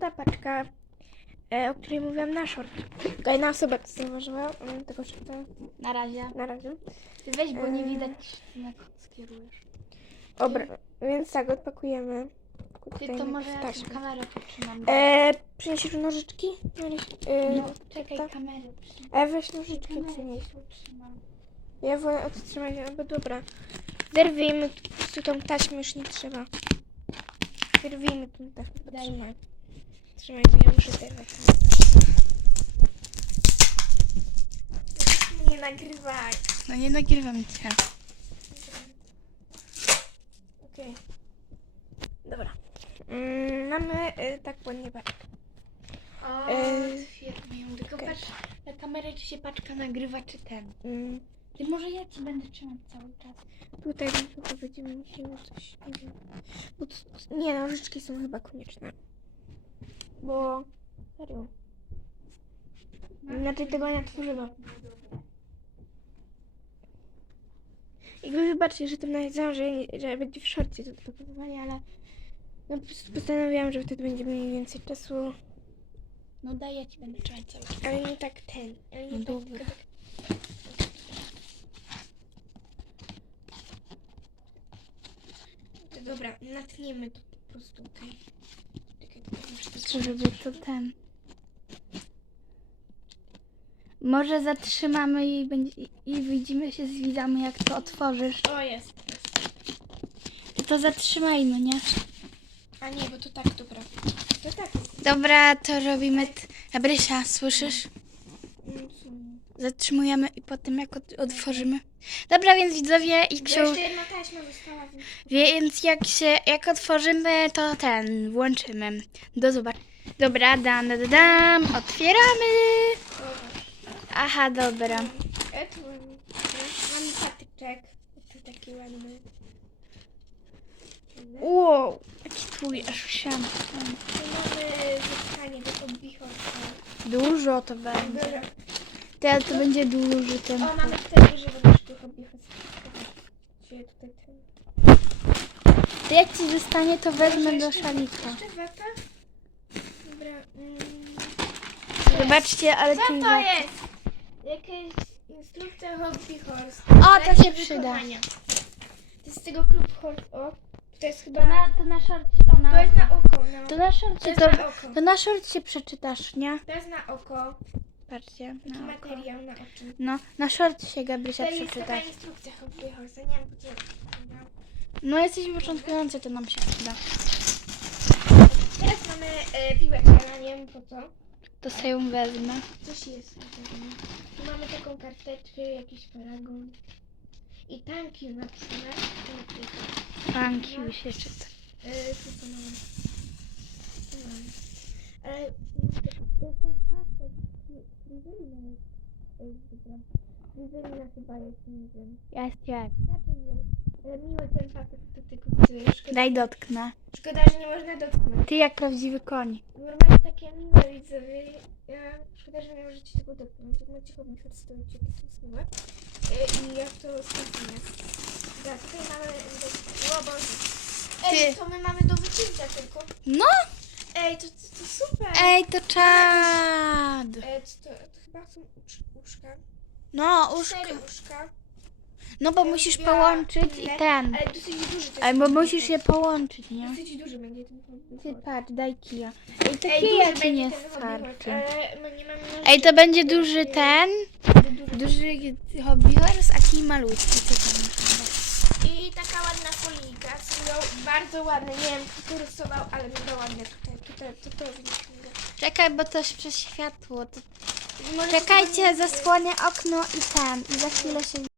ta paczka, e, o której mówiłam na short. Kolejna osoba to zauważyła, mm, tego shorta Na razie. na razie. Ty weź, bo nie Eee. widać, jak skierujesz. Dobra, więc tak, odpakujemy. Ty to na może ja tę kamerę potrzymam. E, przyniesiesz nożyczki? E, No, czekaj, tak? kamerę przytrzymam. e, weź nożyczki Kamerę przynieś. Ja wolę odtrzymać, no bo dobra. Zerwijmy po prostu tą taśmę, już nie trzeba. Zerwijmy tą taśmę, Daj. potrzymaj. Trzymaj, ja muszę taśmę. Nie nagrywaj. No nie nagrywam cię. Okej. Dobra. Mm, mamy y, tak ładnie paczkę. O, Eee, świetnie ją. Tylko okej. patrz na kamerę, czy się paczka nagrywa, czy ten. Mm, Ty może ja ci będę trzymać cały czas. tutaj chyba będziemy musieli coś, nie wiem. Bo to, nie, nożyczki są chyba konieczne. Bo... Serio. Inaczej tego nie otworzymy. I wy wybaczcie, że to nawiązałam, że, że będzie w szorcie to opakowanie, ale no po prostu postanowiłam, że wtedy będziemy mieli więcej czasu. No daj, ja ci będę trzymać cały czas. Ale nie tak ten. Ale nie No tak, dobra. tak. Dobra, natniemy to po prostu tutaj. Czekaj, trzymać. Żeby to ten. Może zatrzymamy i, będzie, i widzimy się z widzami, jak to otworzysz. O, jest. To zatrzymajmy, nie? A nie, bo to tak, dobra. To tak jest. Dobra, to robimy. T- Gabrysia, słyszysz? Zatrzymujemy i potem jak od- otworzymy. Dobra, więc widzowie, i Bo książ... jeszcze jedna taśma została, więc... Więc jak się, jak otworzymy, to ten, włączymy. Do zobaczenia. Dobra, dam, dam, dam, otwieramy. Aha, dobra. E, tu mam, mam patyczek. Tu taki ładny. Wow, jaki twój aż wsiadł. Tu mamy zyskanie do odbichorka. Dużo to będzie. Dobra. Teraz to będzie duży ten. O, mamy cztery duże wodyczki odbichorka. Gdzie tutaj ten... To jak ci zostanie, to wezmę do szalika. Jeszcze wata? Dobra. Mm. Zobaczcie, ale Co to jest? Jakaś instrukcja Hobby Horse. O, to się przyda. To jest z tego klub Horse. O, to jest chyba... To na, to na szorcie. O, na To jest na oko. No. To na szorcie, to, na oko. to na szorcie przeczytasz, nie? To jest na oko. Patrzcie, Taki na oko. materiał na oczy. No, na szorcie się Gabrysia To jest taka instrukcja Hobby Horse. Nie wiem. Dobra. No, jesteś początkujący, to nam się przyda. Teraz mamy e, piłeczkę, ale nie wiem po co. To sobie ją wezmę. Coś jest na pewno. Tu mamy taką karteczkę, jakiś paragon. I tanki na przykład. Tanki. Funky się czyta. E, Co mamy? Ale to jest ten pasek. Frizerina jest. Ej, dobra. Frizerina chyba jest, nie wiem. Jak. Znaczy jest. Ale miły ten do tego ty. Szkoda, Daj dotknę. szkoda, że nie można dotknąć. Ty jak prawdziwy koń. Normalnie takie miłe widzowie. Ja, szkoda, że nie możecie tego dotknąć. Jak macie hobby stoicie, jakie są. E, I ja to. Tak, tutaj mamy... O Boże. Ej, Ty. to my mamy do wycięcia tylko. No! Ej, to, to, to super. Ej, to czad! E, to, to chyba są uszka. No. Cztery uszka. No bo Ja musisz lubię połączyć inne, i ten. Ale dosyć duży to jest. Albo musisz je połączyć, nie? Dosyć duży będzie ten Ty patrz, daj kija. Ej, to Ej, kija duży ci nie ten starczy. Ale my nie mamy nożyczek. Ej, to będzie duży ten. Duży. Hobby horse, a kij malutki. Co tam chyba. I taka ładna folijka, są bardzo ładne. Nie wiem, kto to rysował, ale mega ładnie tutaj. Tutaj, go. Czekaj, bo to przez światło. To... Czekajcie, zasłonię okno i ten. I za chwilę się